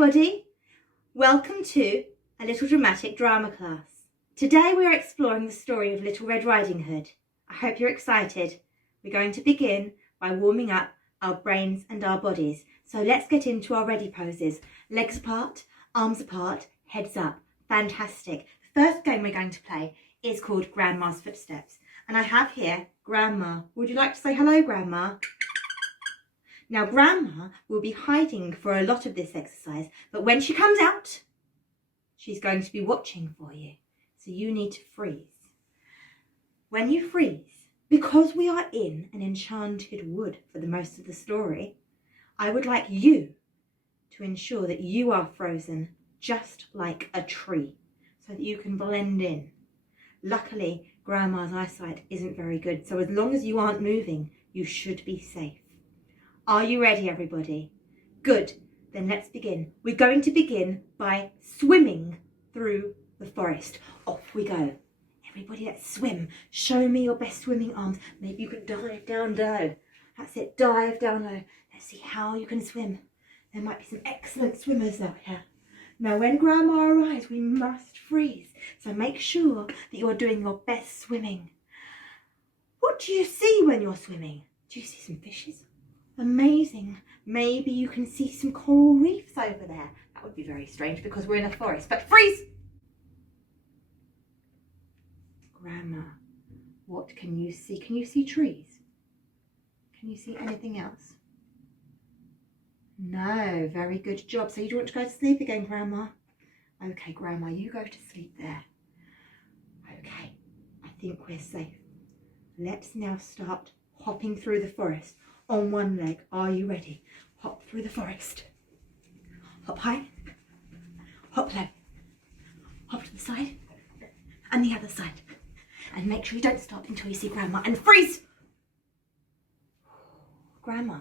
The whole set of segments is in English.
everybody, welcome to a little dramatic drama class. Today we are exploring the story of Little Red Riding Hood. I hope you're excited. We're going to begin by warming up our brains and our bodies. So let's get into our ready poses. Legs apart, arms apart, heads up. Fantastic. The first game we're going to play is called Grandma's Footsteps. And I have here Grandma. Would you like to say hello, Grandma? Now, Grandma will be hiding for a lot of this exercise, but when she comes out, she's going to be watching for you. So you need to freeze. When you freeze, because we are in an enchanted wood for the most of the story, I would like you to ensure that you are frozen just like a tree so that you can blend in. Luckily, Grandma's eyesight isn't very good, so as long as you aren't moving, you should be safe. Are you ready, everybody? Good. Then let's begin. We're going to begin by swimming through the forest. Off we go. Everybody, let's swim. Show me your best swimming arms. Maybe you can dive down low. That's it, dive down low. Let's see how you can swim. There might be some excellent swimmers out here. Now, when Grandma arrives, we must freeze. So make sure that you're doing your best swimming. What do you see when you're swimming? Do you see some fishes? Amazing. Maybe you can see some coral reefs over there. That would be very strange because we're in a forest. But freeze! Grandma, what can you see? Can you see trees? Can you see anything else? No, very good job. So you don't want to go to sleep again, Grandma? Okay, Grandma, you go to sleep there. Okay, I think we're safe. Let's now start hopping through the forest. On one leg, are you ready? Hop through the forest. Hop high, hop low, hop to the side and the other side. And make sure you don't stop until you see Grandma, and freeze! Grandma,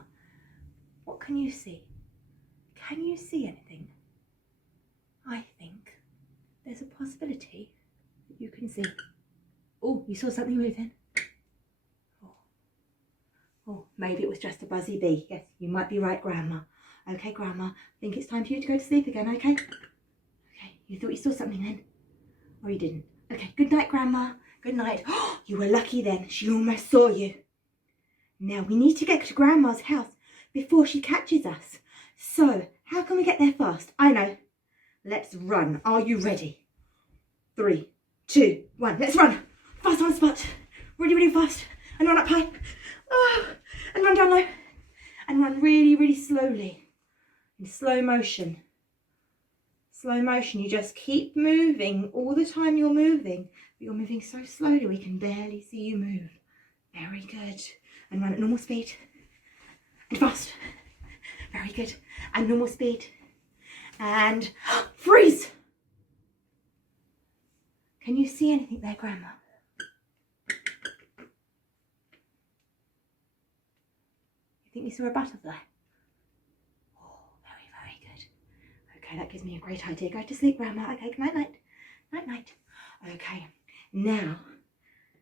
what can you see? Can you see anything? I think there's a possibility that you can see. Oh, you saw something moving? Oh, maybe it was just a buzzy bee. Yes, you might be right, Grandma. Okay, Grandma, I think it's time for you to go to sleep again, okay? Okay, you thought you saw something then? Or you didn't? Okay, good night, Grandma. Good night. Oh, you were lucky then. She almost saw you. Now, we need to get to Grandma's house before she catches us. So, how can we get there fast? I know. Let's run. Are you ready? 3, 2, 1. Let's run. Fast on the spot. Really, really fast. And run up high. Oh, and run down low. And run really, really slowly. In slow motion. Slow motion. You just keep moving all the time you're moving. But you're moving so slowly we can barely see you move. Very good. And run at normal speed. And fast. Very good. And normal speed. And freeze. Can you see anything there, Grandma? You think you saw a butterfly? Oh, very, very good. Okay, that gives me a great idea. Go to sleep, Grandma. Okay, night, night. Night, night. Okay, now,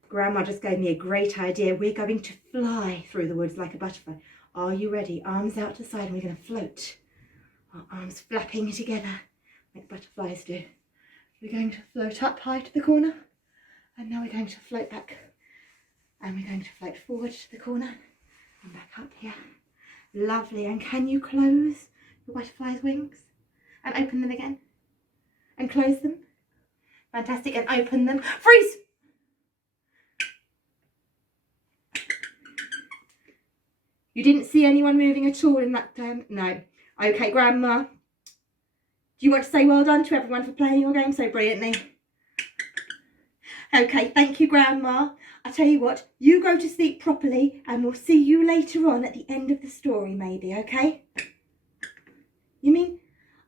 Grandma just gave me a great idea. We're going to fly through the woods like a butterfly. Are you ready? Arms out to the side and we're going to float. Our arms flapping together like butterflies do. We're going to float up high to the corner. And now we're going to float back. And we're going to float forward to the corner. And back up here. Lovely. And can you close your butterfly's wings? And open them again? And close them? Fantastic. And open them. Freeze! You didn't see anyone moving at all in that time? No. Okay, Grandma. Do you want to say well done to everyone for playing your game so brilliantly? Okay, thank you, Grandma. I tell you what, you go to sleep properly and we'll see you later on at the end of the story, maybe, okay? You mean?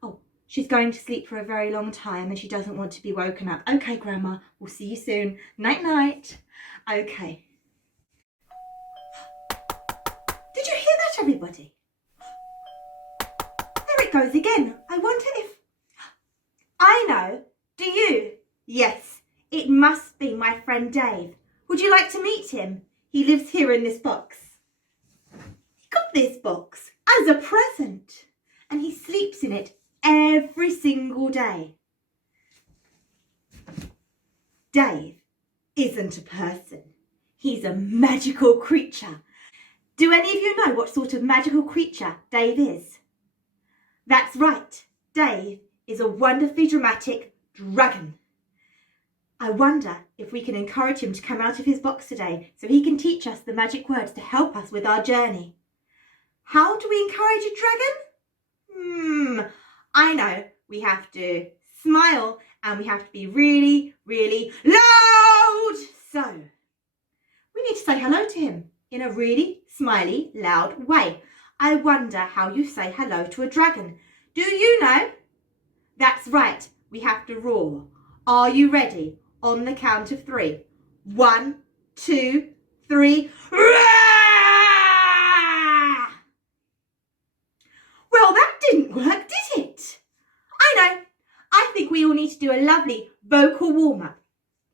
Oh, she's going to sleep for a very long time and she doesn't want to be woken up. Okay, Grandma, we'll see you soon. Night, night. Okay. Did you hear that, everybody? There it goes again. I wonder if... I know. Do you? Yes, it must be my friend Dave. Would you like to meet him? He lives here in this box. He got this box as a present and he sleeps in it every single day. Dave isn't a person. He's a magical creature. Do any of you know what sort of magical creature Dave is? That's right. Dave is a wonderfully dramatic dragon. I wonder if we can encourage him to come out of his box today so he can teach us the magic words to help us with our journey. How do we encourage a dragon? I know. We have to smile and we have to be really, really loud. So, we need to say hello to him in a really smiley, loud way. I wonder how you say hello to a dragon. Do you know? That's right. We have to roar. Are you ready? On the count of 3. 1, 2, 3. Roar! Well, that didn't work, did it? I know. I think we all need to do a lovely vocal warm-up.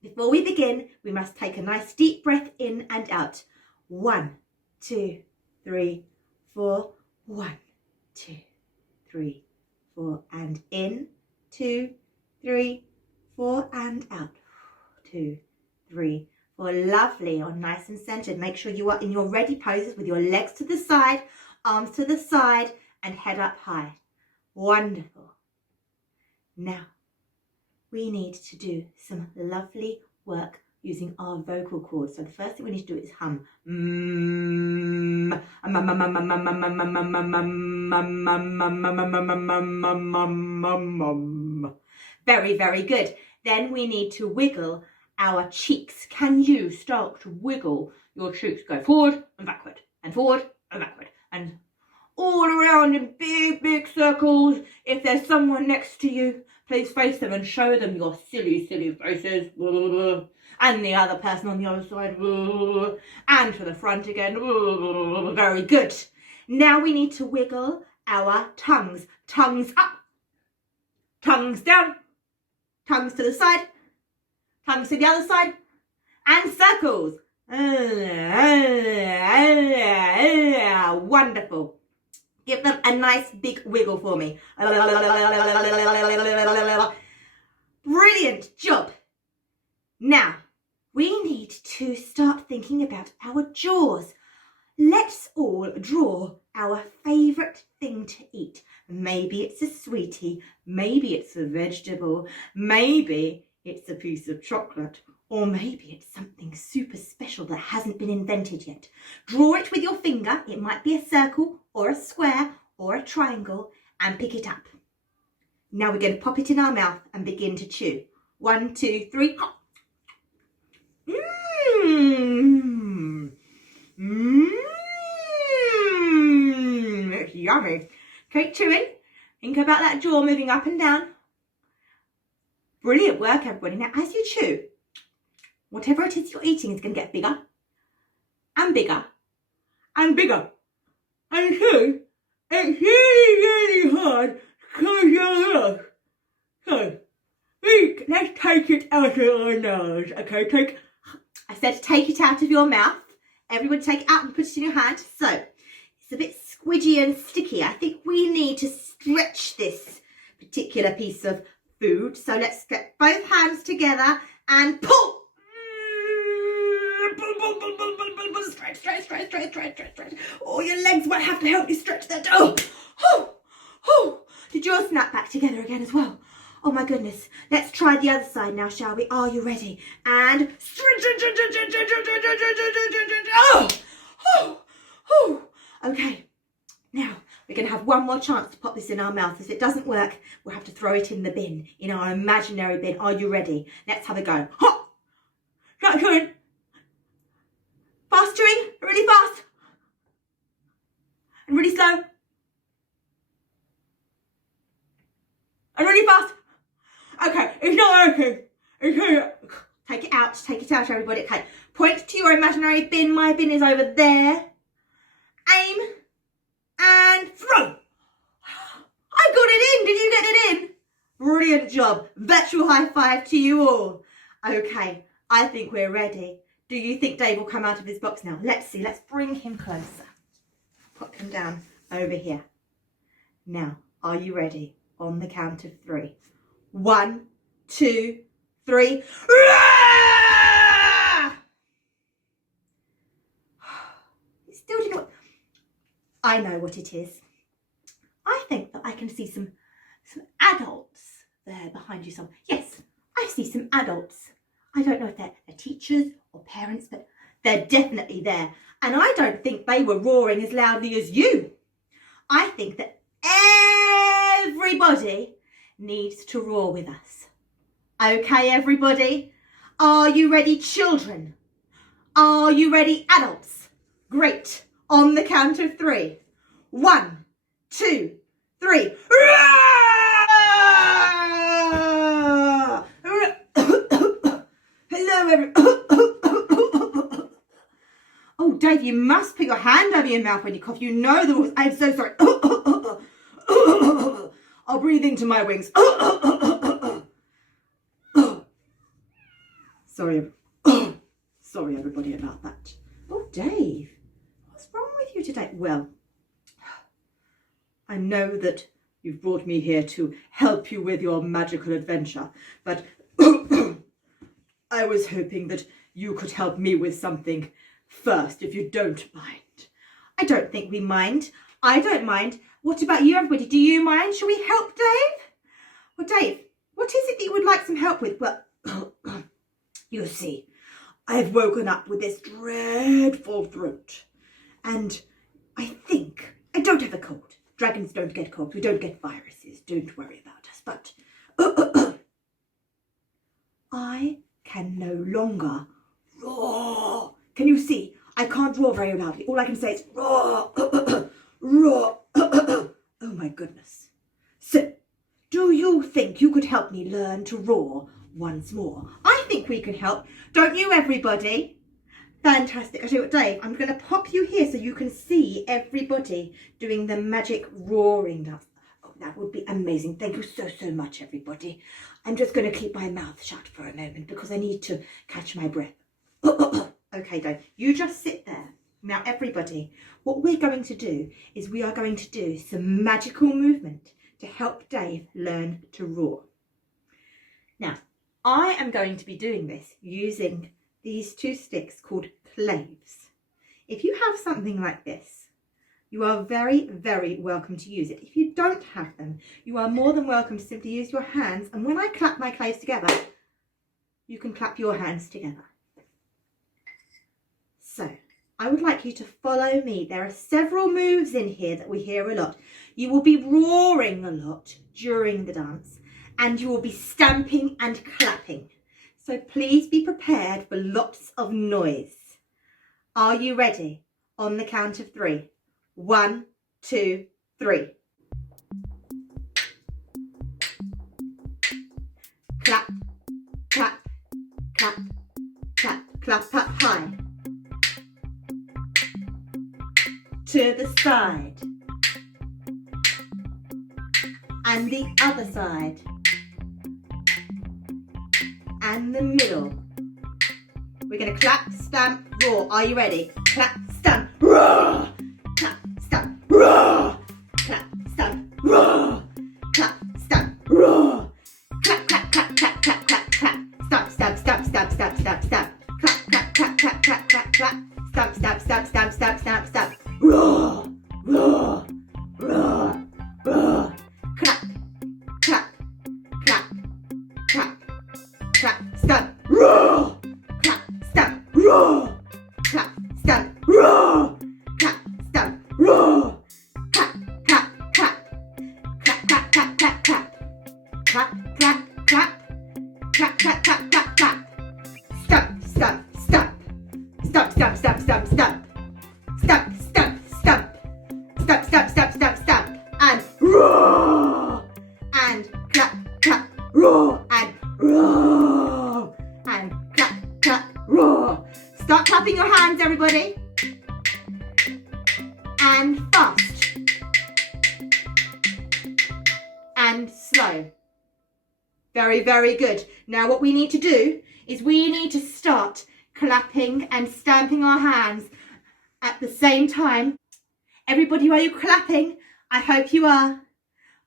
Before we begin, we must take a nice deep breath in and out. 1, 2, 3, 4. 1, 2, 3, 4. And in. 2, 3, 4. And out. 2, 3, 4. Lovely. You're nice and centered. Make sure you are in your ready poses with your legs to the side, arms to the side, and head up high. Wonderful. Now, we need to do some lovely work using our vocal cords. So the first thing we need to do is hum. Very, very good. Then we need to wiggle our cheeks. Can you start to wiggle your cheeks? Go forward and backward and forward and backward and all around in big, big circles. If there's someone next to you, please face them and show them your silly, silly faces. And the other person on the other side. And to the front again. Very good. Now we need to wiggle our tongues. Tongues up. Tongues down. Tongues to the side. Tongues to the other side. And circles. Wonderful. Give them a nice big wiggle for me. Brilliant job. Now, we need to start thinking about our jaws. Let's all draw our favourite thing to eat. Maybe it's a sweetie, maybe it's a vegetable, maybe it's a piece of chocolate, or maybe it's something super special that hasn't been invented yet. Draw it with your finger. It might be a circle or a square or a triangle, and pick it up. Now we're going to pop it in our mouth and begin to chew. 1, 2, 3. It's yummy. Keep chewing. Think about that jaw moving up and down. Brilliant work, everybody. Now, as you chew, whatever it is you're eating is going to get bigger and bigger and bigger. And so, it's really, really hard to come down. So, let's take it out of our nose. Okay, I said take it out of your mouth. Everybody take it out and put it in your hand. So, it's a bit squidgy and sticky. I think we need to stretch this particular piece of food. So let's get both hands together and pull. Stretch. Oh, your legs might have to help you stretch that. Did yours snap back together again as well? Oh my goodness. Let's try the other side now, shall we? Are you ready? And stretch. Okay. Now, we're going to have one more chance to pop this in our mouth. If it doesn't work, we'll have to throw it in the bin, in our imaginary bin. Are you ready? Let's have a go. Hop! Start chewing. Fast chewing, really fast. And really slow. And really fast. Okay, it's not working. Take it out, everybody. Okay, point to your imaginary bin. My bin is over there. Aim. And throw. I got it in. Did you get it in? Brilliant job. Virtual high five to you all. Okay, I think we're ready. Do you think Dave will come out of his box now? Let's see. Let's bring him closer. Put him down over here. Now, are you ready? on the count of 3. 1, 2, 3. Still do you know what? I know what it is. I think that I can see some adults there behind you. Yes, I see some adults. I don't know if they're teachers or parents, but they're definitely there. And I don't think they were roaring as loudly as you. I think that everybody needs to roar with us. Okay, everybody? Are you ready, children? Are you ready, adults? Great. On the count of 3. 1, 2, 3. Hello, everyone. Oh, Dave, you must put your hand over your mouth when you cough. You know the rules. I'm so sorry. I'll breathe into my wings. Sorry. Sorry, everybody, about that. Oh, Dave, what's wrong with you today? Well, I know that you've brought me here to help you with your magical adventure, but I was hoping that you could help me with something first, if you don't mind. I don't think we mind. I don't mind. What about you, everybody? Do you mind? Shall we help Dave? Well, Dave, what is it that you would like some help with? Well, you see, I've woken up with this dreadful throat, and I think I don't have a cold. Dragons don't get colds. We don't get viruses. Don't worry about us. But I can no longer roar. Can you see? I can't roar very loudly. All I can say is roar, roar. Oh my goodness. So, do you think you could help me learn to roar once more? I think we can help. Don't you, everybody? Fantastic. I'll tell you what, Dave, I'm going to pop you here so you can see everybody doing the magic roaring dance. Oh, that would be amazing. Thank you so, so much, everybody. I'm just going to keep my mouth shut for a moment because I need to catch my breath. Okay, Dave, you just sit there. Now, everybody, what we're going to do is we are going to do some magical movement to help Dave learn to roar. Now, I am going to be doing this using these 2 sticks called claves. If you have something like this, you are very, very welcome to use it. If you don't have them, you are more than welcome to simply use your hands. And when I clap my claves together, you can clap your hands together. So, I would like you to follow me. There are several moves in here that we hear a lot. You will be roaring a lot during the dance, and you will be stamping and clapping. So please be prepared for lots of noise. Are you ready? On the count of 3. 1, 2, 3. Clap, clap, clap, clap, clap up high. To the side. And the other side. And the middle. We're going to clap, stamp, roar. Are you ready? Clap, stamp, roar. Clap, stamp, roar. Clap, stamp, roar. Clap, stamp, roar. Clap, clap, clap, clap, clap, clap, clap. Stamp, stamp, stamp, stamp, stamp, stamp, stamp. Clap, clap, clap, clap, clap, clap, clap. Stamp, stamp, stamp, stamp, stamp, stamp, stamp. Roar, roar, roar, roar. Clap, clap, clap, clap. Clap, stamp, roar. Clap, stamp, roar. Clap, stamp, roar. Clap, stamp, roar. Clap, clap, clap. Clap, clap, clap, clap, clap. Clap, clap, clap. Clap, clap, clap, clap, clap. Stamp, stamp, stamp. Stamp, stamp, stamp, stamp, stamp. Stamp, stamp, stamp. Stamp, stamp, stamp, stamp, stamp. And roar. And clap, clap, roar. And roar. And clap, clap, roar. Start clapping your hands, everybody. And fast. And slow. Very, very good. Now what we need to do is we need to start clapping and stamping our hands at the same time. Everybody, are you clapping? I hope you are.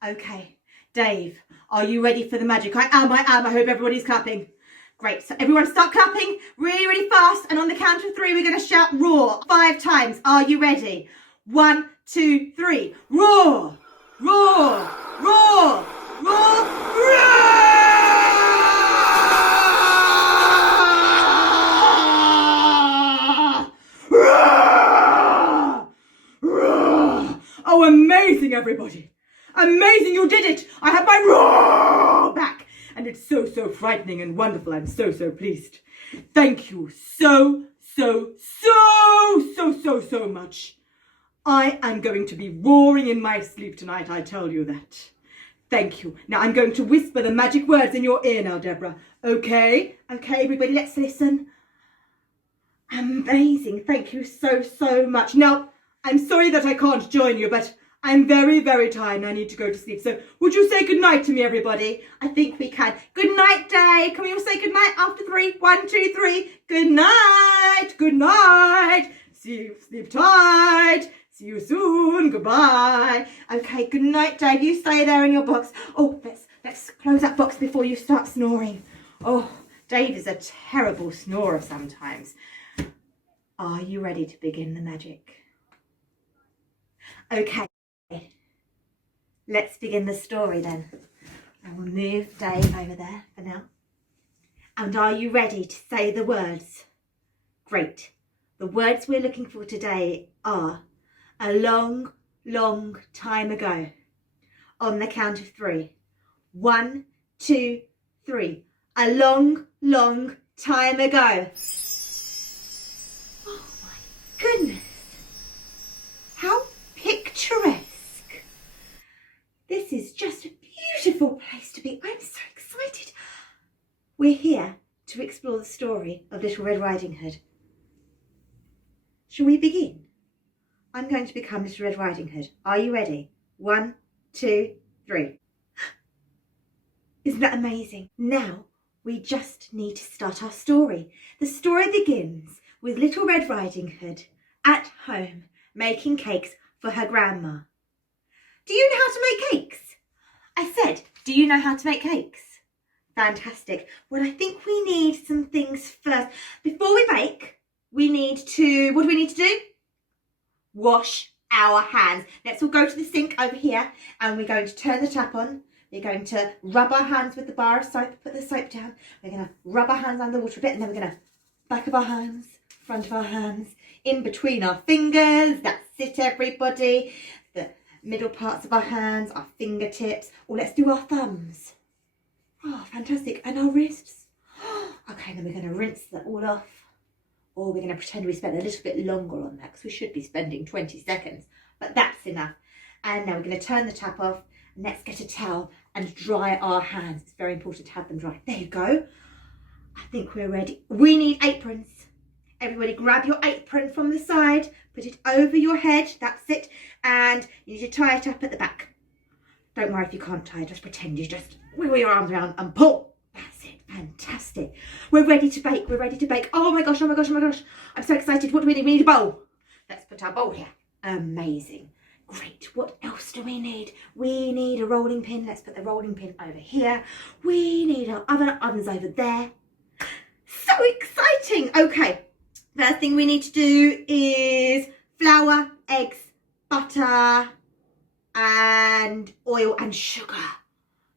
Okay. Dave, are you ready for the magic? I am. I hope everybody's clapping. Great, so everyone start clapping really, really fast. And on the count of 3, we're going to shout roar 5 times. Are you ready? 1, 2, 3. Roar, roar, roar, roar, roar. Oh, amazing, everybody. Amazing, you did it. I have my roar back. And it's so, so frightening and wonderful. I'm so, so pleased. Thank you so much. I am going to be roaring in my sleep tonight, I tell you that. Thank you. Now I'm going to whisper the magic words in your ear now, Deborah. Okay? Okay, everybody, let's listen. Amazing. Thank you so much. Now, I'm sorry that I can't join you, but I'm very, very tired and I need to go to sleep. So would you say good night to me, everybody? I think we can. Good night, Dave. Can we all say good night after 3? 1, 2, 3. Good night. Good night. See you. Sleep tight. See you soon. Goodbye. Okay, good night, Dave. You stay there in your box. Oh, let's close that box before you start snoring. Oh, Dave is a terrible snorer sometimes. Are you ready to begin the magic? Okay. Let's begin the story then. I will move Dave over there for now. And are you ready to say the words? Great. The words we're looking for today are a long, long time ago. On the count of 3. 1, 2, 3. A long, long time ago. Oh my goodness. How picturesque. This is just a beautiful place to be. I'm so excited. We're here to explore the story of Little Red Riding Hood. Shall we begin? I'm going to become Little Red Riding Hood. Are you ready? 1, 2, 3. Isn't that amazing? Now we just need to start our story. The story begins with Little Red Riding Hood at home making cakes for her grandma. Do you know how to make cakes? I said, do you know how to make cakes? Fantastic. Well, I think we need some things first. Before we bake, we need to, what do we need to do? Wash our hands. Let's all go to the sink over here and we're going to turn the tap on. We're going to rub our hands with the bar of soap, put the soap down. We're going to rub our hands under the water a bit and then we're going to back of our hands, front of our hands, in between our fingers. That's it, everybody. The middle parts of our hands, our fingertips. Or let's do our thumbs. Oh, fantastic. And our wrists. Okay, then we're going to rinse that all off. Or we're going to pretend we spent a little bit longer on that because we should be spending 20 seconds. But that's enough. And now we're going to turn the tap off. And let's get a towel and dry our hands. It's very important to have them dry. There you go. I think we're ready. We need aprons. Everybody grab your apron from the side, put it over your head, that's it, and you need to tie it up at the back. Don't worry if you can't tie, just pretend you just wiggle your arms around and pull. That's it, fantastic. We're ready to bake, we're ready to bake. Oh my gosh, oh my gosh, oh my gosh. I'm so excited. What do we need? We need a bowl. Let's put our bowl here. Amazing. Great. What else do we need? We need a rolling pin. Let's put the rolling pin over here. We need our oven's over there. So exciting. Okay. First thing we need to do is flour, eggs, butter, and oil and sugar.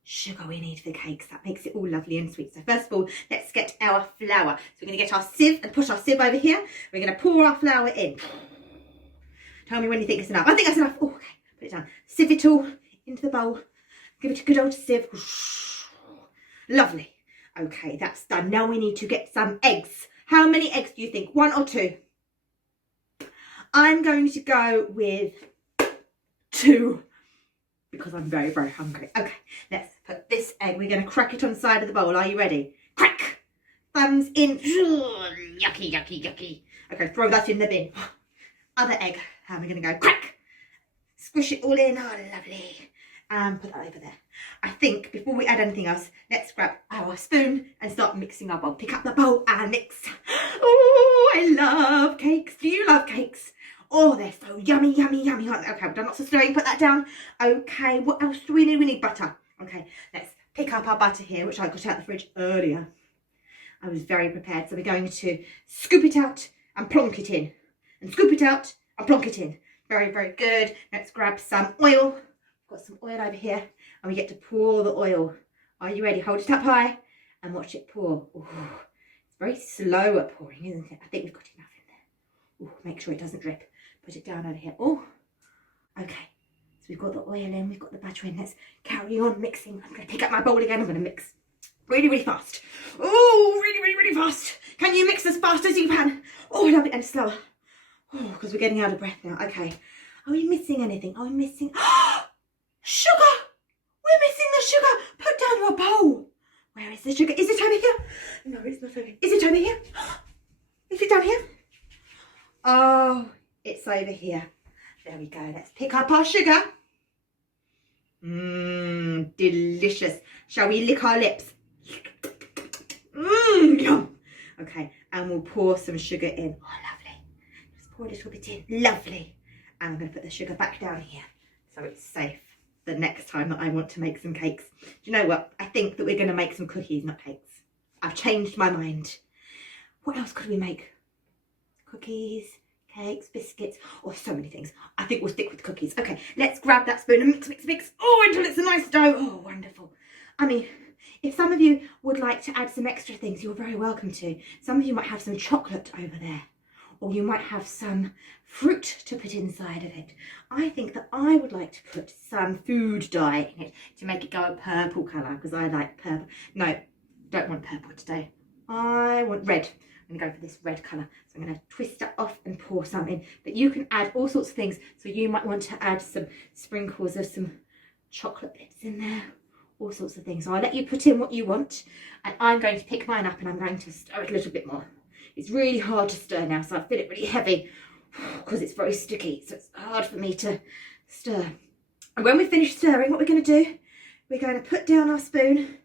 Sugar we need for the cakes. That makes it all lovely and sweet. So first of all, let's get our flour. So we're going to get our sieve and push our sieve over here. We're going to pour our flour in. Tell me when you think it's enough. I think that's enough. Oh, okay, put it down. Sieve it all into the bowl. Give it a good old sieve. Lovely. Okay, that's done. Now we need to get some eggs. How many eggs do you think? 1 or 2? I'm going to go with 2 because I'm very, very hungry. Okay, let's put this egg. We're going to crack it on the side of the bowl. Are you ready? Crack! Thumbs in. Yucky, yucky, yucky. Okay, throw that in the bin. Other egg. How are we going to go? Crack! Squish it all in. Oh, lovely. And put that over there. I think before we add anything else, let's grab our spoon and start mixing our bowl. Pick up the bowl and mix. Oh, I love cakes. Do you love cakes? Oh, they're so yummy, yummy, yummy. Okay, I've done lots of stirring. Put that down. Okay, what else do we need? We need butter. Okay, let's pick up our butter here, which I got out the fridge earlier. I was very prepared. So we're going to scoop it out and plonk it in. And scoop it out and plonk it in. Very, very good. Let's grab some oil. I've got some oil over here. And we get to pour the oil. Are you ready? Hold it up high and watch it pour. Ooh, it's very slow at pouring, isn't it? I think we've got enough in there. Ooh, make sure it doesn't drip. Put it down over here. Oh, okay. So we've got the oil in, we've got the butter in. Let's carry on mixing. I'm going to pick up my bowl again. I'm going to mix really, really fast. Oh, really, really, really fast. Can you mix as fast as you can? Oh, I love it, and slower. Oh, because we're getting out of breath now. Okay. Are we missing anything? Are we missing? Sugar! We're missing the sugar. Put down your bowl. Where is the sugar? Is it over here? No, it's not over here. Is it over here? Is it down here? Oh, it's over here. There we go. Let's pick up our sugar. Mmm, delicious. Shall we lick our lips? Mmm, yum. Okay, and we'll pour some sugar in. Oh, lovely. Just pour a little bit in. Lovely. And I'm going to put the sugar back down here so it's safe the next time that I want to make some cakes. Do you know what? I think that we're going to make some cookies, not cakes. I've changed my mind. What else could we make? Cookies, cakes, biscuits, or so many things. I think we'll stick with cookies. Okay, let's grab that spoon and mix, mix, mix. Oh, until it's a nice dough. Oh, wonderful. I mean, if some of you would like to add some extra things, you're very welcome to. Some of you might have some chocolate over there, or you might have some fruit to put inside of it. I think that I would like to put some food dye in it to make it go a purple colour, because I like purple. No, don't want purple today. I want red. I'm going to go for this red colour. So I'm going to twist it off and pour some in. But you can add all sorts of things. So you might want to add some sprinkles of some chocolate bits in there. All sorts of things. So I'll let you put in what you want. And I'm going to pick mine up and I'm going to stir it a little bit more. It's really hard to stir now, so I feel it really heavy because it's very sticky. So it's hard for me to stir. And when we finish stirring, what we're going to do, we're going to put down our spoon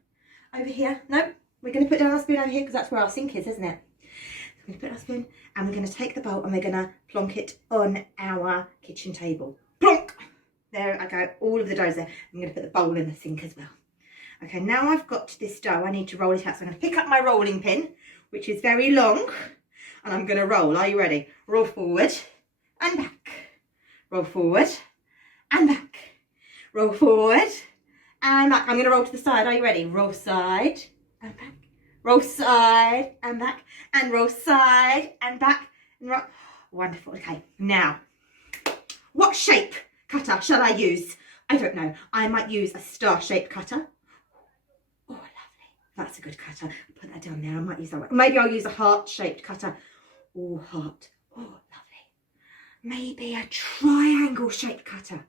over here. No, we're going to put down our spoon over here because that's where our sink is, isn't it? So we're going to put our spoon and we're going to take the bowl and we're going to plonk it on our kitchen table. Plonk! There I go, all of the dough's there. I'm going to put the bowl in the sink as well. Okay, now I've got this dough, I need to roll it out. So I'm going to pick up my rolling pin, which is very long, and I'm going to roll. Are you ready? Roll forward and back. Roll forward and back. Roll forward and back. I'm going to roll to the side. Are you ready? Roll side and back. Roll side and back. And roll side and back. And roll. Wonderful. Okay, now, what shape cutter shall I use? I don't know. I might use a star-shaped cutter. Oh, lovely. That's a good cutter. I'll put that down there. I might use that one. Maybe I'll use a heart-shaped cutter. Oh, heart. Oh, lovely. Maybe a triangle-shaped cutter.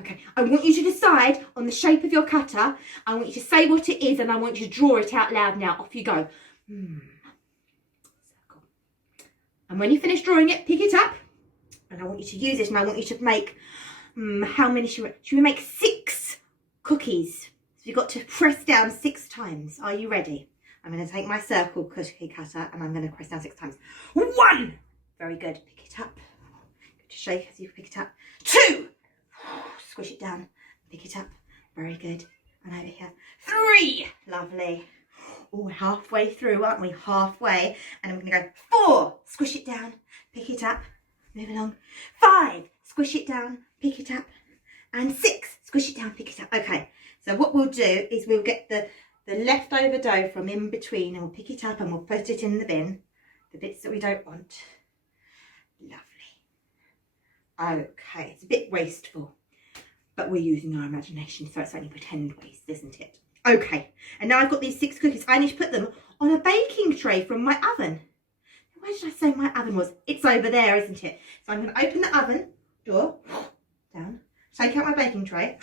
Okay, I want you to decide on the shape of your cutter. I want you to say what it is and I want you to draw it out loud now. Off you go. Circle. And when you finish drawing it, pick it up. And I want you to use it and I want you to make, how many should we make 6 cookies? So you've got to press down 6 times. Are you ready? I'm going to take my circle cookie cutter and I'm going to press down 6 times. 1. Very good. Pick it up. Good to shake as you pick it up. 2. Squish it down. Pick it up. Very good. And over here. 3. Lovely. Oh, we're halfway through, aren't we? Halfway. And I'm going to go 4. Squish it down. Pick it up. Move along. 5. Squish it down. Pick it up. And 6. Squish it down. Pick it up. Okay. So what we'll do is we'll get the leftover dough from in between and we'll pick it up and we'll put it in the bin. The bits that we don't want. Lovely. Okay. It's a bit wasteful. But we're using our imagination, so it's only pretend waste, isn't it? Okay, and now I've got these 6 cookies. I need to put them on a baking tray from my oven. Where did I say my oven was? It's over there, isn't it? So I'm going to open the oven door, down, take out my baking tray,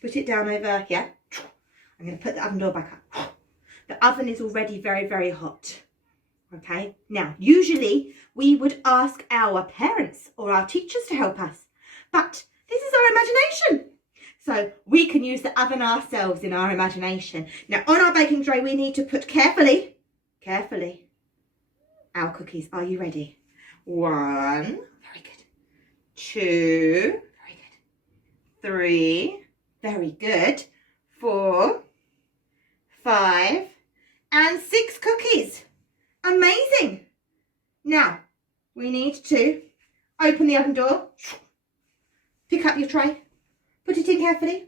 put it down over here. I'm going to put the oven door back up. The oven is already very, very hot. Okay, now, usually we would ask our parents or our teachers to help us, but this is our imagination. So we can use the oven ourselves in our imagination. Now on our baking tray, we need to put carefully, our cookies. Are you ready? 1, very good. 2, very good. 3, very good. 4, 5, and 6 cookies. Amazing. Now, we need to open the oven door, pick up your tray, put it in carefully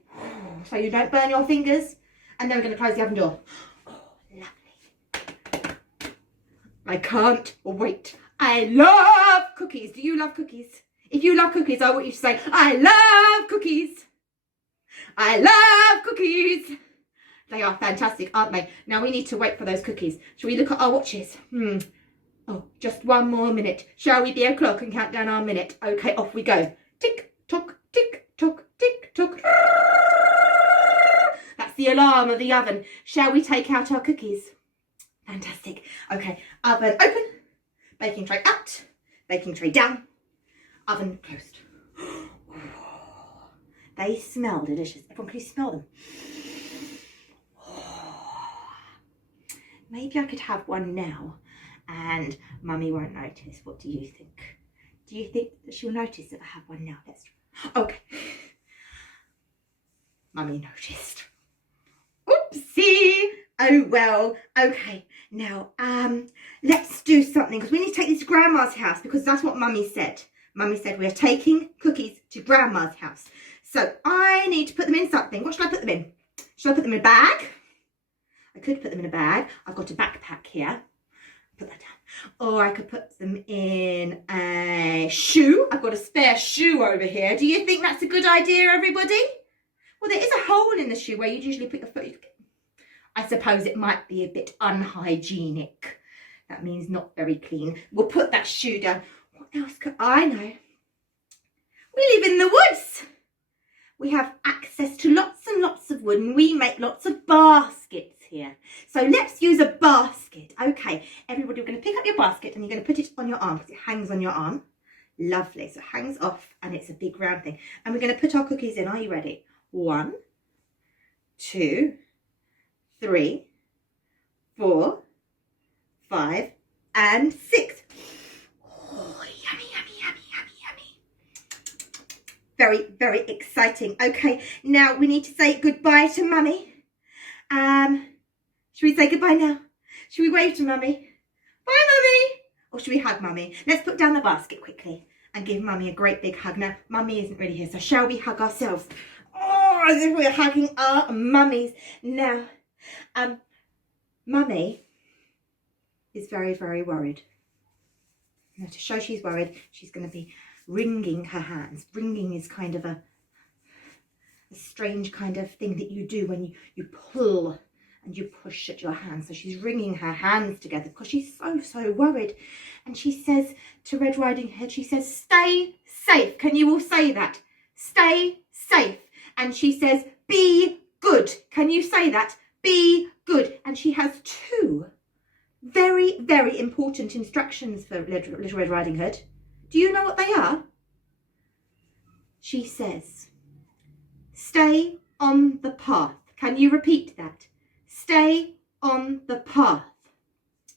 so you don't burn your fingers, and then we're going to close the oven door. Oh, lovely. I can't wait. I love cookies. Do you love cookies? If you love cookies, I want you to say, I love cookies. I love cookies. They are fantastic, aren't they? Now we need to wait for those cookies. Shall we look at our watches? Oh, just 1 more minute. Shall we be a clock and count down our minute? Okay, off we go. Tick, tock, tick, tock, tick, tock. That's the alarm of the oven. Shall we take out our cookies? Fantastic. Okay, oven open. Baking tray out. Baking tray down. Oven closed. They smell delicious. Everyone, can you smell them? Maybe I could have one now and Mummy won't notice. What do you think? Do you think that she'll notice if I have one now? Let's try. Okay. Mummy noticed. Oopsie. Oh well. Okay. Now, let's do something because we need to take this to Grandma's house because that's what Mummy said. Mummy said we're taking cookies to Grandma's house. So I need to put them in something. What should I put them in? Should I put them in a bag? I could put them in a bag. I've got a backpack here. Put that down. Or I could put them in a shoe. I've got a spare shoe over here. Do you think that's a good idea, everybody? Well, there is a hole in the shoe where you'd usually put your foot. I suppose it might be a bit unhygienic. That means not very clean. We'll put that shoe down. What else could I know? We live in the woods. We have access to lots and lots of wood and we make lots of baskets here. So let's use a basket. Okay, everybody, we're going to pick up your basket and you're going to put it on your arm because it hangs on your arm. Lovely. So it hangs off and it's a big round thing. And we're going to put our cookies in. Are you ready? 1, 2, 3, 4, 5, and 6. Oh, yummy, yummy, yummy, yummy, yummy. Very, very exciting. Okay, now we need to say goodbye to Mummy. Should we say goodbye now? Should we wave to Mummy? Bye, Mummy. Or should we hug Mummy? Let's put down the basket quickly and give Mummy a great big hug. Now, Mummy isn't really here, so shall we hug ourselves? Oh, as if we're hugging our mummies. Now, Mummy is very, very worried. Now, to show she's worried, she's going to be wringing her hands. Wringing is kind of a strange kind of thing that you do when you pull and you push at your hands. So she's wringing her hands together because she's so, so worried. And she says to Red Riding Hood, she says, stay safe. Can you all say that? Stay safe. And she says, be good. Can you say that? Be good. And she has 2 very, very important instructions for Little Red Riding Hood. Do you know what they are? She says, stay on the path. Can you repeat that? Stay on the path.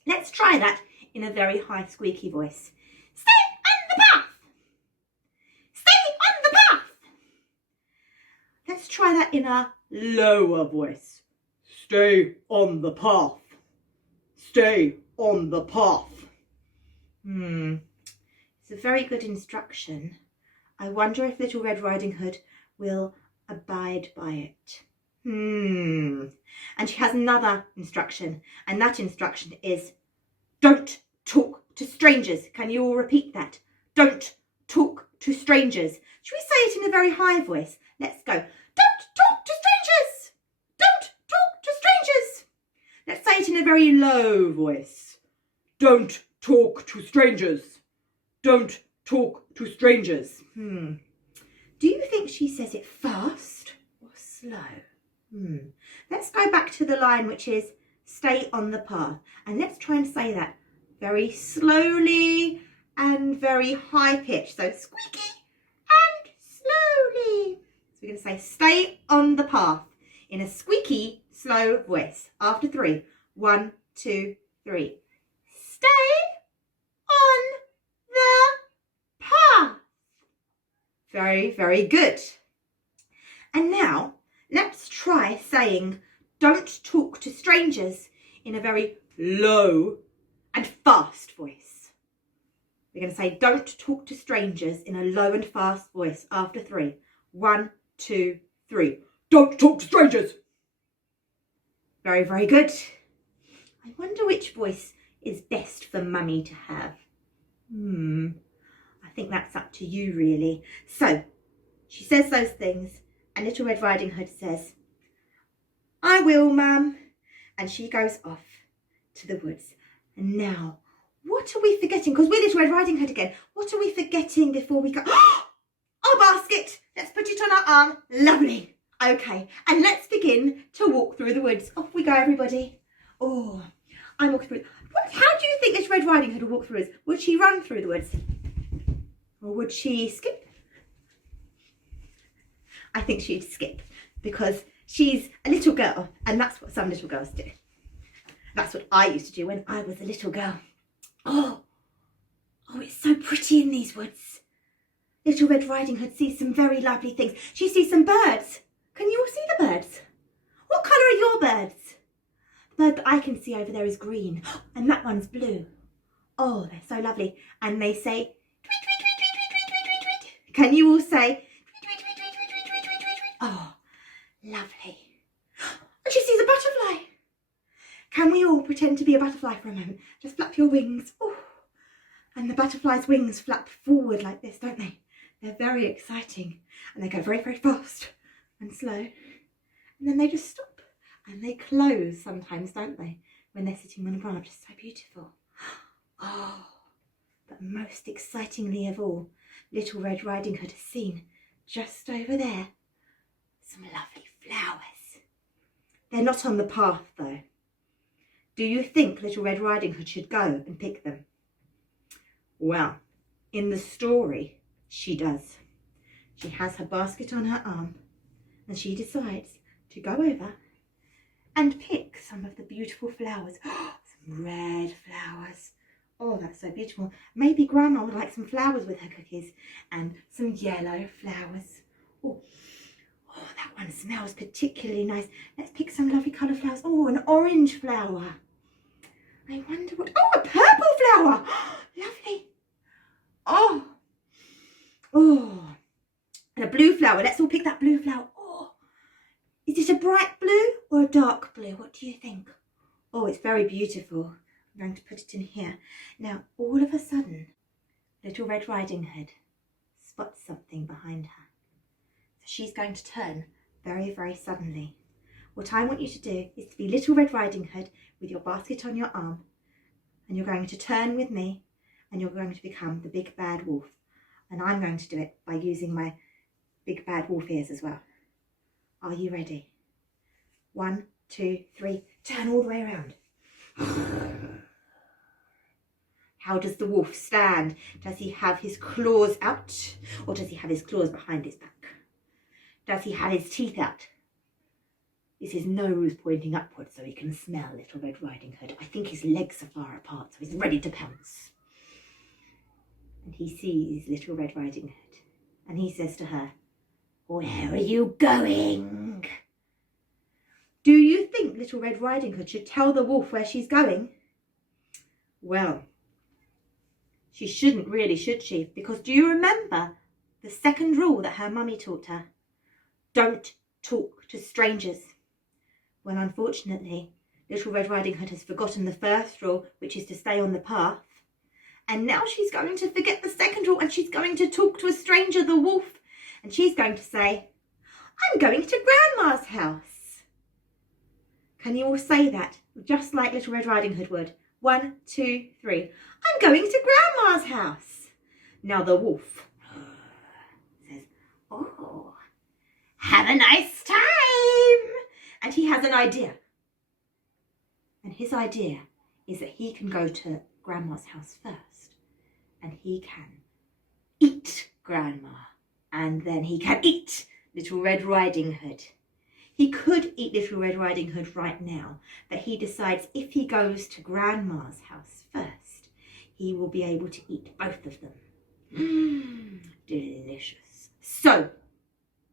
Let's try that in a very high squeaky voice. Stay on the path. Stay on the path. Let's try that in a lower voice. Stay on the path. Stay on the path. It's a very good instruction. I wonder if Little Red Riding Hood will abide by it. And she has another instruction, and that instruction is don't talk to strangers. Can you all repeat that? Don't talk to strangers. Should we say it in a very high voice? Let's go. Don't talk to strangers. Don't talk to strangers. Let's say it in a very low voice. Don't talk to strangers. Don't talk to strangers. Do you think she says it fast or slow? Let's go back to the line which is stay on the path, and let's try and say that very slowly and very high pitch. So squeaky and slowly. So we're going to say stay on the path in a squeaky, slow voice. After 3. 1, 2, 3. Stay on the path. Very, very good. And now let's try saying don't talk to strangers in a very low and fast voice. We're going to say don't talk to strangers in a low and fast voice after 3. 1, 2, 3. Don't talk to strangers. Very, very good. I wonder which voice is best for Mummy to have. I think that's up to you, really. So, she says those things, and Little Red Riding Hood says, I will, Mum. And she goes off to the woods. And now, what are we forgetting? Because we're Little Red Riding Hood again. What are we forgetting before we go? Our basket. Let's put it on our arm. Lovely. Okay, and let's begin to walk through the woods. Off we go, everybody. Oh, I'm walking through. How do you think Little Red Riding Hood would walk through the woods? Would she run through the woods? Or would she skip? I think she'd skip because she's a little girl, and that's what some little girls do. That's what I used to do when I was a little girl. Oh, it's so pretty in these woods. Little Red Riding Hood sees some very lovely things. She sees some birds. Can you all see the birds? What colour are your birds? The bird that I can see over there is green, and that one's blue. Oh, they're so lovely. And they say, tweet, tweet, tweet, tweet, tweet, tweet, tweet, tweet, tweet. Can you all say, tweet, tweet, tweet, tweet, tweet, tweet, tweet, tweet, tweet? Oh, lovely. And she sees a butterfly. Can we all pretend to be a butterfly for a moment? Just flap your wings. Oh. And the butterfly's wings flap forward like this, don't they? They're very exciting. And they go very, very fast and slow. And then they just stop. And they close sometimes, don't they? When they're sitting on a branch. It's so beautiful. Oh, but most excitingly of all, Little Red Riding Hood has seen, just over there, some lovely flowers. They're not on the path, though. Do you think Little Red Riding Hood should go and pick them? Well, in the story, she does. She has her basket on her arm, and she decides to go over and pick some of the beautiful flowers. Some red flowers. Oh, that's so beautiful. Maybe Grandma would like some flowers with her cookies, and some yellow flowers. Oh, that one smells particularly nice. Let's pick some lovely colour flowers. Oh, an orange flower. I wonder what... Oh, a purple flower. Lovely. Oh, and a blue flower. Let's all pick that blue flower. Oh, is it a bright blue or a dark blue? What do you think? Oh, it's very beautiful. I'm going to put it in here. Now, all of a sudden, Little Red Riding Hood spots something behind her. So she's going to turn very, very suddenly. What I want you to do is to be Little Red Riding Hood with your basket on your arm, and you're going to turn with me, and you're going to become the big bad wolf. And I'm going to do it by using my big bad wolf ears as well. Are you ready? 1, 2, 3, turn all the way around. How does the wolf stand? Does he have his claws out, or does he have his claws behind his back? Does he have his teeth out? Is his nose pointing upwards so he can smell Little Red Riding Hood? I think his legs are far apart, so he's ready to pounce. And he sees Little Red Riding Hood, and he says to her, "Where are you going?" Do you think Little Red Riding Hood should tell the wolf where she's going? Well, she shouldn't really, should she? Because do you remember the second rule that her mummy taught her? Don't talk to strangers. Well, unfortunately, Little Red Riding Hood has forgotten the first rule, which is to stay on the path. And now she's going to forget the second rule, and she's going to talk to a stranger, the wolf. And she's going to say, "I'm going to Grandma's house." Can you all say that? Just like Little Red Riding Hood would. 1, 2, 3. "I'm going to Grandma's house." Now the wolf says, "Oh, have a nice time." And he has an idea. And his idea is that he can go to Grandma's house first. And he can eat Grandma. And then he can eat Little Red Riding Hood. He could eat Little Red Riding Hood right now, but he decides if he goes to Grandma's house first, he will be able to eat both of them. Delicious. So,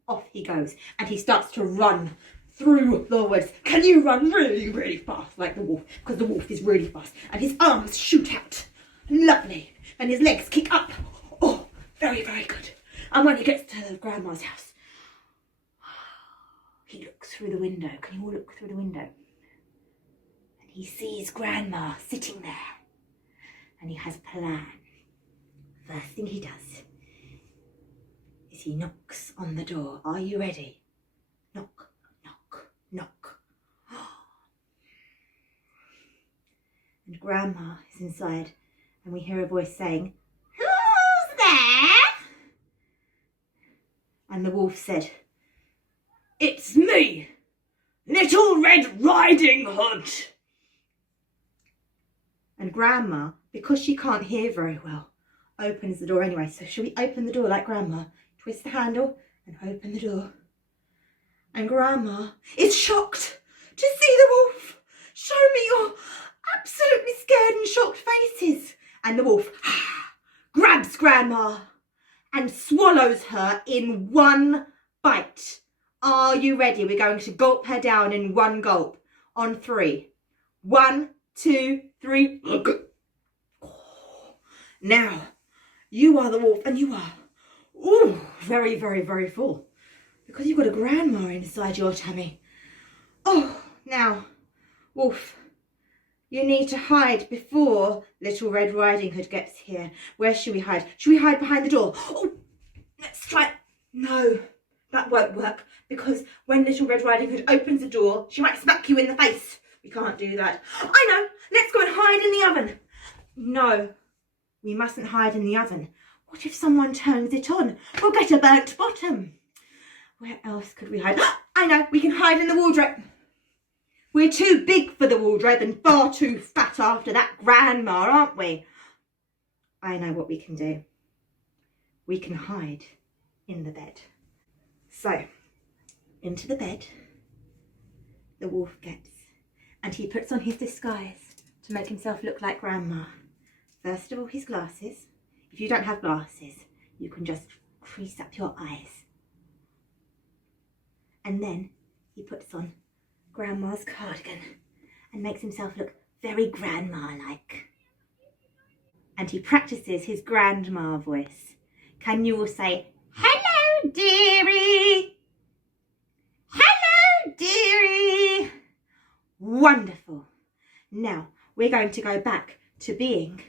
off he goes, and he starts to run through the woods. Can you run really, really fast like the wolf? Because the wolf is really fast, and his arms shoot out. Lovely. And his legs kick up. Oh, very, very good. And when he gets to Grandma's house, he looks through the window. Can you all look through the window? And he sees Grandma sitting there. And he has a plan. First thing he does is he knocks on the door. Are you ready? Knock, knock, knock. And Grandma is inside, and we hear a voice saying, "Who's there?" And the wolf said, "It's me, Little Red Riding Hood." And Grandma, because she can't hear very well, opens the door anyway. So shall we open the door like Grandma? Twist the handle and open the door. And Grandma is shocked to see the wolf. Show me your absolutely scared and shocked faces. And the wolf grabs Grandma and swallows her in one bite. Are you ready? We're going to gulp her down in one gulp on 3. 1, 2, 3. Now, you are the wolf, and you are very, very, very full, because you've got a Grandma inside your tummy. Oh, now, wolf, you need to hide before Little Red Riding Hood gets here. Where should we hide? Should we hide behind the door? Oh, let's try. No, that won't work, because when Little Red Riding Hood opens the door, she might smack you in the face. We can't do that. I know, let's go and hide in the oven. No, we mustn't hide in the oven. What if someone turns it on? We'll get a burnt bottom. Where else could we hide? I know, we can hide in the wardrobe. We're too big for the wardrobe and far too fat after that Grandma, aren't we? I know what we can do. We can hide in the bed. So, into the bed the wolf gets, and he puts on his disguise to make himself look like Grandma. First of all, his glasses. If you don't have glasses, you can just crease up your eyes. And then he puts on Grandma's cardigan and makes himself look very Grandma-like. And he practices his Grandma voice. Can you all say, "Hello, dearie"? "Hello, dearie." Wonderful. Now, we're going to go back to being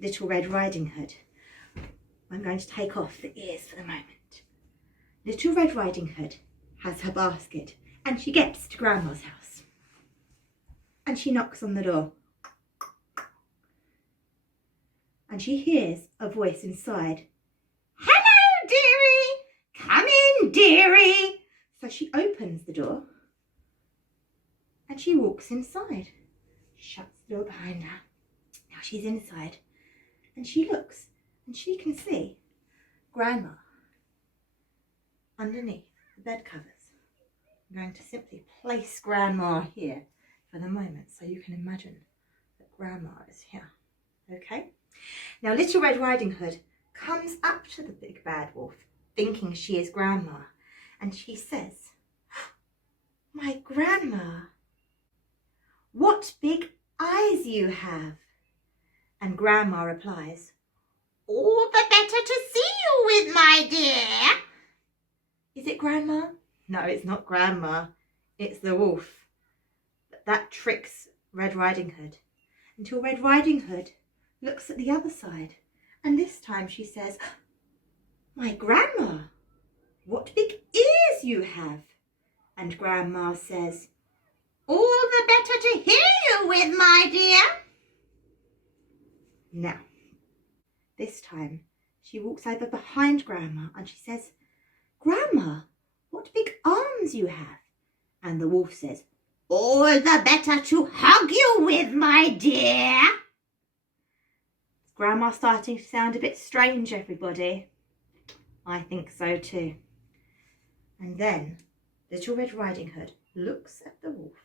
Little Red Riding Hood. I'm going to take off the ears for the moment. Little Red Riding Hood has her basket, and she gets to Grandma's house. And she knocks on the door. And she hears a voice inside. "Hello, dearie. Come in, dearie." So she opens the door and she walks inside. Shuts the door behind her. Now she's inside, and she looks, and she can see Grandma underneath the bed covers. I'm going to simply place Grandma here for the moment, so you can imagine that Grandma is here. Okay? Now Little Red Riding Hood comes up to the big bad wolf, thinking she is Grandma, and she says, "My Grandma, what big eyes you have." And Grandma replies, "All the better to see you with, my dear." Is it Grandma? No, it's not Grandma. It's the wolf. But that tricks Red Riding Hood until Red Riding Hood looks at the other side. And this time she says, "My Grandma, what big ears you have." And Grandma says, "All the better to hear you with, my dear." Now, this time she walks over behind Grandma and she says, "Grandma, what big arms you have." And the wolf says, "All the better to hug you with, my dear." Is Grandma starting to sound a bit strange, everybody? I think so too. And then Little Red Riding Hood looks at the wolf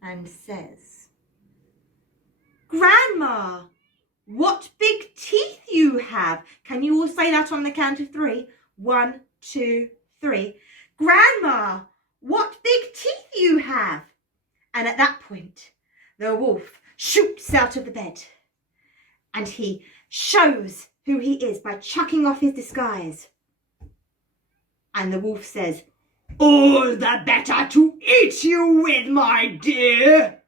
and says, "Grandma, what big teeth you have. Can you all say that on the count of 3? 1, 2, 3. Grandma, what big teeth you have. And at that point, the wolf shoots out of the bed and he shows who he is by chucking off his disguise. And the wolf says, all the better to eat you with, my dear.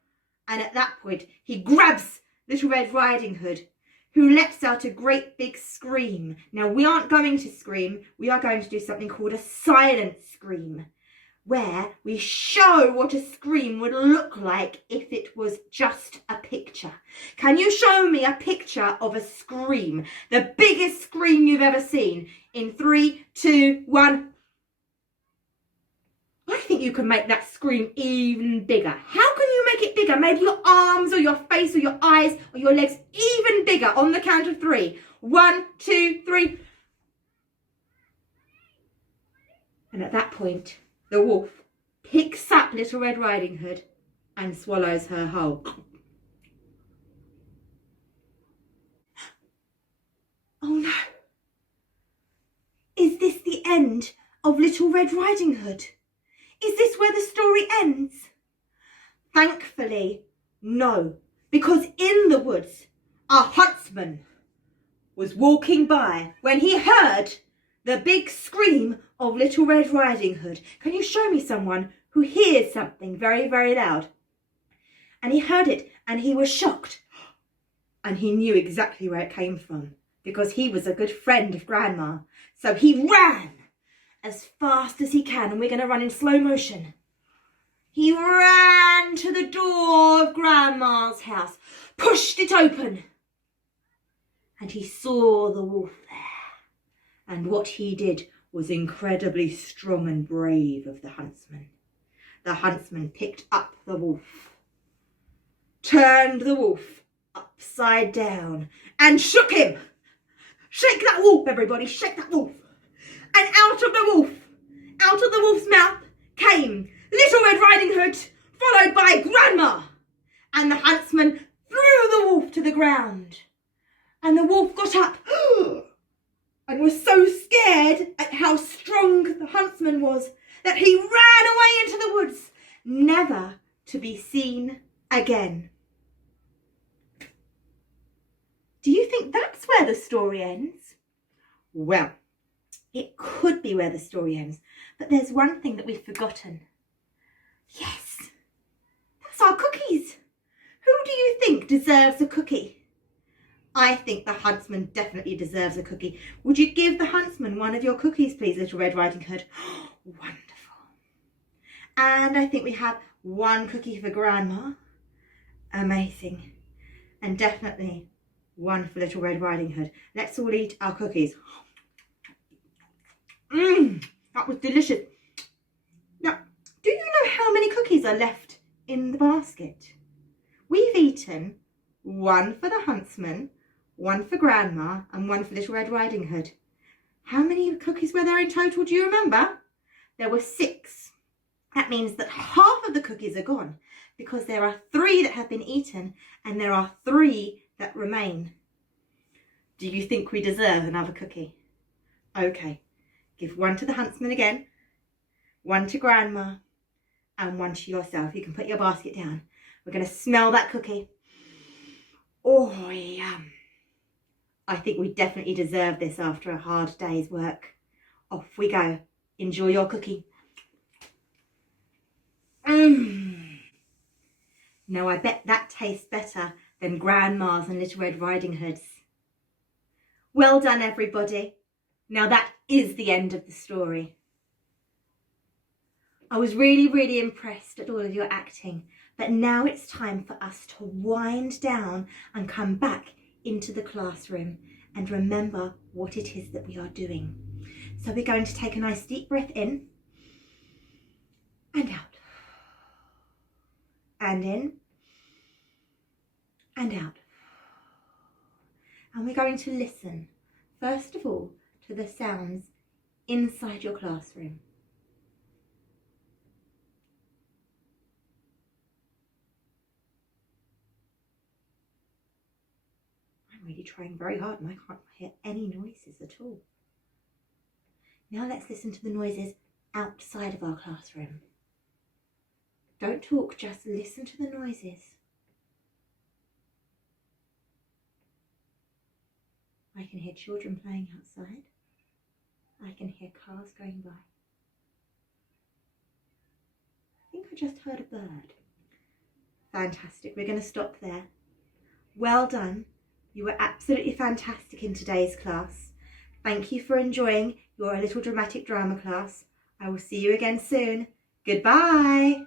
And at that point, he grabs Little Red Riding Hood, who lets out a great big scream. Now, we aren't going to scream. We are going to do something called a silent scream, where we show what a scream would look like if it was just a picture. Can you show me a picture of a scream? The biggest scream you've ever seen. In 3, 2, 1. I think you can make that scream even bigger. How can you make it bigger? Maybe your arms or your face or your eyes or your legs even bigger on the count of 3. 1, 2, 3. And at that point, the wolf picks up Little Red Riding Hood and swallows her whole. Oh no! Is this the end of Little Red Riding Hood? Is this where the story ends? Thankfully, no, because in the woods, a huntsman was walking by when he heard the big scream of Little Red Riding Hood. Can you show me someone who hears something very, very loud? And he heard it and he was shocked. And he knew exactly where it came from because he was a good friend of Grandma. So he ran as fast as he can, and we're going to run in slow motion. He ran to the door of Grandma's house, pushed it open, and he saw the wolf there. And what he did was incredibly strong and brave of the huntsman. The huntsman picked up the wolf, turned the wolf upside down, and shook him. Shake that wolf, everybody, shake that wolf. And out of the wolf's mouth came Little Red Riding Hood, followed by Grandma. And the huntsman threw the wolf to the ground. And the wolf got up and was so scared at how strong the huntsman was that he ran away into the woods, never to be seen again. Do you think that's where the story ends? Well, it could be where the story ends, but there's one thing that we've forgotten. Yes, that's our cookies. Who do you think deserves a cookie? I think the huntsman definitely deserves a cookie. Would you give the huntsman one of your cookies, please, Little Red Riding Hood? Wonderful. And I think we have one cookie for Grandma. Amazing. And definitely one for Little Red Riding Hood. Let's all eat our cookies. That was delicious. Now, do you know how many cookies are left in the basket? We've eaten one for the huntsman, one for Grandma, and one for Little Red Riding Hood. How many cookies were there in total? Do you remember? There were 6. That means that half of the cookies are gone because there are 3 that have been eaten and there are 3 that remain. Do you think we deserve another cookie? Okay. Give one to the huntsman again, one to Grandma, and one to yourself. You can put your basket down. We're going to smell that cookie. Oh, yum. I think we definitely deserve this after a hard day's work. Off we go. Enjoy your cookie. Now, I bet that tastes better than Grandma's and Little Red Riding Hood's. Well done, everybody. Now that is the end of the story. I was really, really impressed at all of your acting, but now it's time for us to wind down and come back into the classroom and remember what it is that we are doing. So we're going to take a nice deep breath in and out, and in and out. And we're going to listen, first of all, to the sounds inside your classroom. I'm I'm really trying very hard and I can't hear any noises at all. Now let's listen to the noises outside of our classroom. Don't talk, just listen to the noises. I can hear children playing outside. I can hear cars going by. I think I just heard a bird. Fantastic, we're going to stop there. Well done. You were absolutely fantastic in today's class. Thank you for enjoying your Little Dramatic Drama class. I will see you again soon. Goodbye.